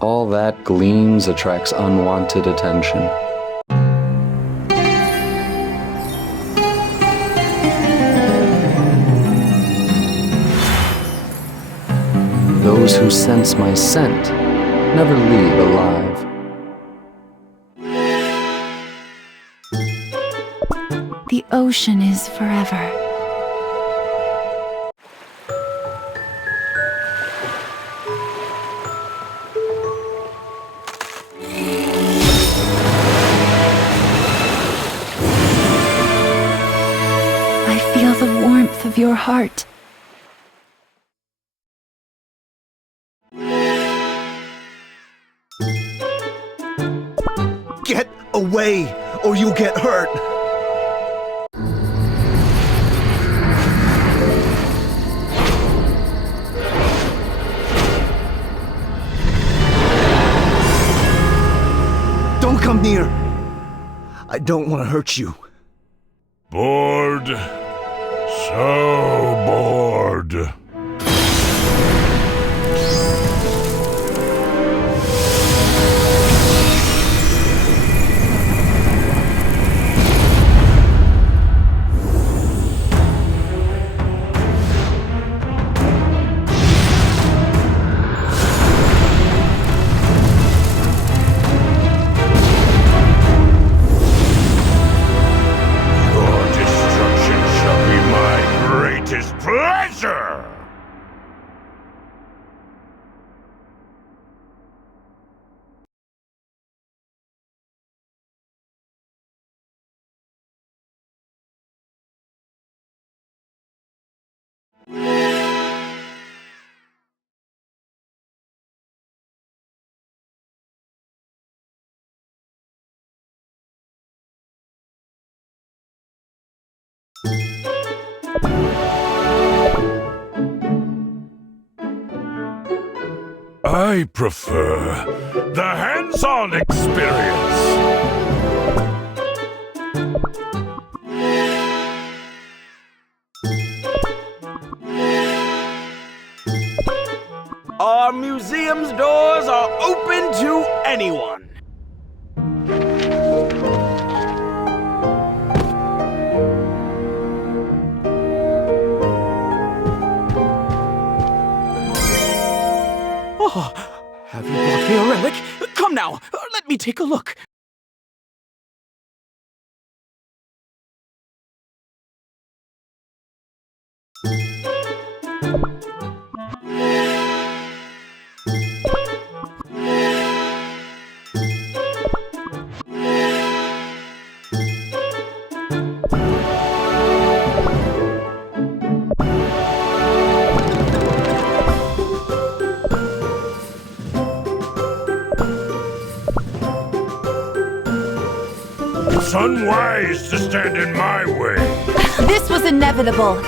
All that gleams attracts unwanted attention. Those who sense my scent never leave alive. The ocean is forever. I feel the warmth of your heart. Get away, or you'll get hurt! Don't come near! I don't want to hurt you. Bored. So bored. Pleasure! I prefer the hands-on experience. Our museum's doors are open to anyone. Oh, have you brought me a relic? Come now, let me take a look. It's unwise to stand in my way. This was inevitable.